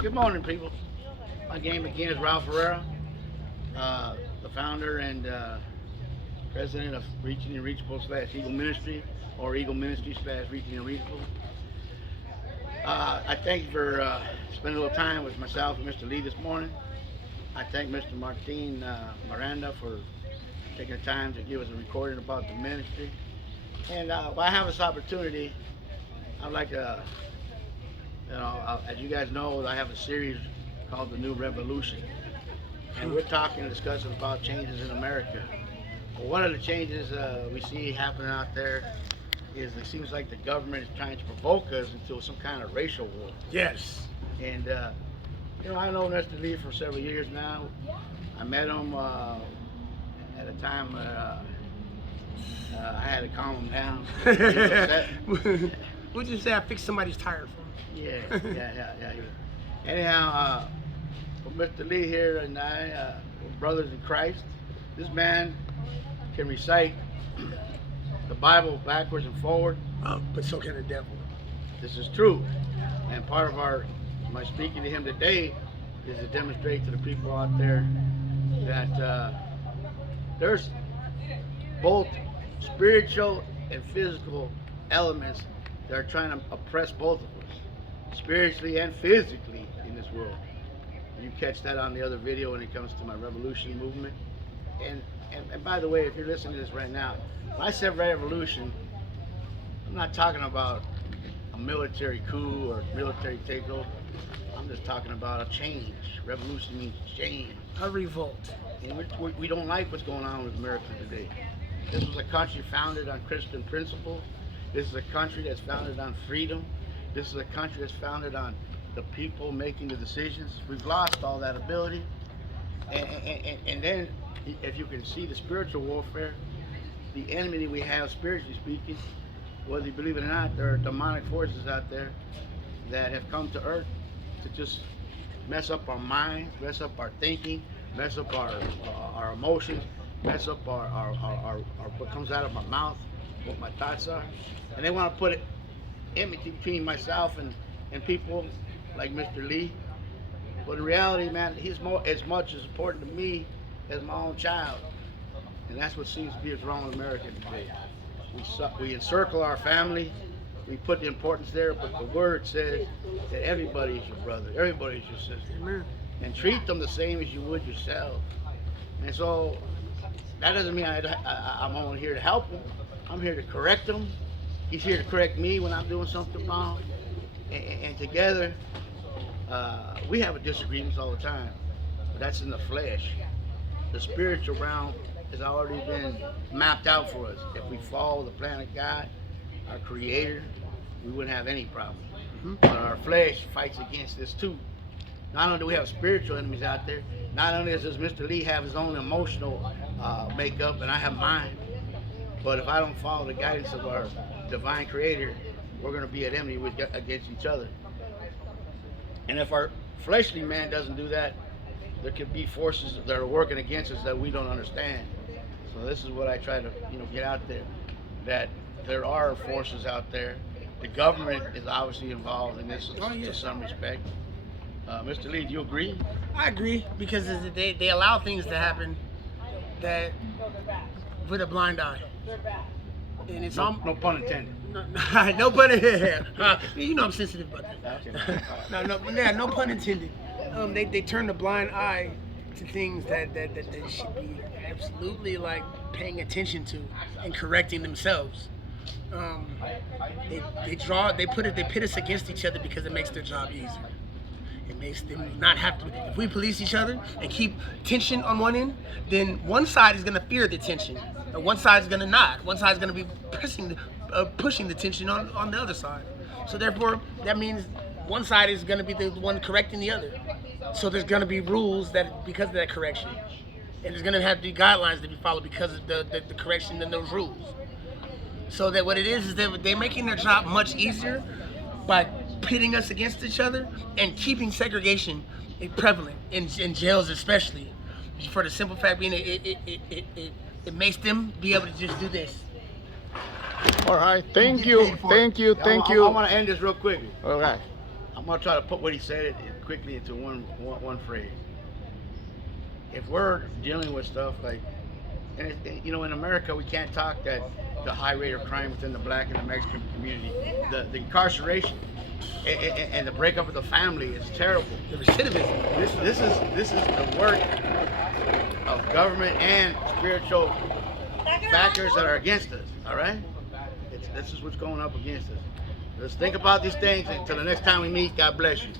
Good morning, people. My name again is RAFAEL, the founder and president of Reaching the Unreachable / Eagle Ministry, or Eagle Ministry / Reaching the Unreachable. I thank you for spending a little time with myself and Mr. Lee this morning. I thank Mr. Martin Miranda for taking the time to give us a recording about the ministry. And while I have this opportunity, I'd like to, as you guys know, I have a series called The New Revolution. And we're talking and discussing about changes in America. Well, one of the changes we see happening out there is it seems like the government is trying to provoke us into some kind of racial war. Yes. And, I know Mr. Lee for several years now. I met him at a time I had to calm him down. Would you say I fixed somebody's tire for him? Yeah. Anyhow, for Mr. Lee here and I, we're brothers in Christ. This man can recite the Bible backwards and forward. But so can the devil. This is true. And part of my speaking to him today is to demonstrate to the people out there that there's both spiritual and physical elements that are trying to oppress both of us, spiritually and physically, in this world. You catch that on the other video when it comes to my revolution movement. And by the way, if you're listening to this right now, when I said revolution, I'm not talking about a military coup or military takeover. I'm just talking about a change. Revolution means change. A revolt. And we don't like what's going on with America today. This was a country founded on Christian principles. This is a country that's founded on freedom. This is a country that's founded on the people making the decisions. We've lost all that ability. And then, if you can see the spiritual warfare, the enemy we have spiritually speaking, whether you believe it or not, there are demonic forces out there that have come to earth to just mess up our minds, mess up our thinking, mess up our emotions, mess up our what comes out of my mouth, what my thoughts are. And they want to put enmity between myself and people like Mr. Lee. But in reality, man, he's as much as important to me as my own child. And that's what seems to be wrong with America today. We encircle our family, we put the importance there, but the word says that everybody is your brother, everybody is your sister. Amen. And treat them the same as you would yourself. And so that doesn't mean I'm only here to help him. I'm here to correct him. He's here to correct me when I'm doing something wrong. And together, we have disagreements all the time, but that's in the flesh. The spiritual realm has already been mapped out for us. If we follow the plan of God, our Creator, we wouldn't have any problem. But our flesh fights against this too. Not only do we have spiritual enemies out there, not only does Mr. Lee have his own emotional makeup and I have mine, but if I don't follow the guidance of our divine Creator, we're going to be at enmity against each other. And if our fleshly man doesn't do that, there could be forces that are working against us that we don't understand. So this is what I try to get out there, that there are forces out there. The government is obviously involved in this to some respect. Mr. Lee, do you agree? I agree, because they allow things to happen that with a blind eye. And it's no pun intended. No pun intended. You know I'm sensitive about that. No pun intended. They turn the blind eye to things that they should be absolutely paying attention to and correcting themselves. They pit us against each other because it makes their job easier. It makes them not have to. If we police each other and keep tension on one end, then one side is going to fear the tension, or one side is going to not. One side is going to be pushing the tension on the other side. So therefore, that means one side is going to be the one correcting the other. So there's going to be rules because of that correction, and there's going to have to be guidelines to be followed because of the correction and those rules. So that what it is that they're making their job much easier by pitting us against each other and keeping segregation prevalent in jails, especially, for the simple fact being it makes them be able to just do this. All right, thank you. I want to end this real quickly. All right. I'm going to try to put what he said quickly into one phrase. If we're dealing with stuff like, you know, in America, we can't talk that the high rate of crime within the black and the Mexican community, the incarceration, and the breakup of the family is terrible. The recidivism. This is the work of government and spiritual factors that are against us. All right, this is what's going up against us. Let's think about these things until the next time we meet. God bless you.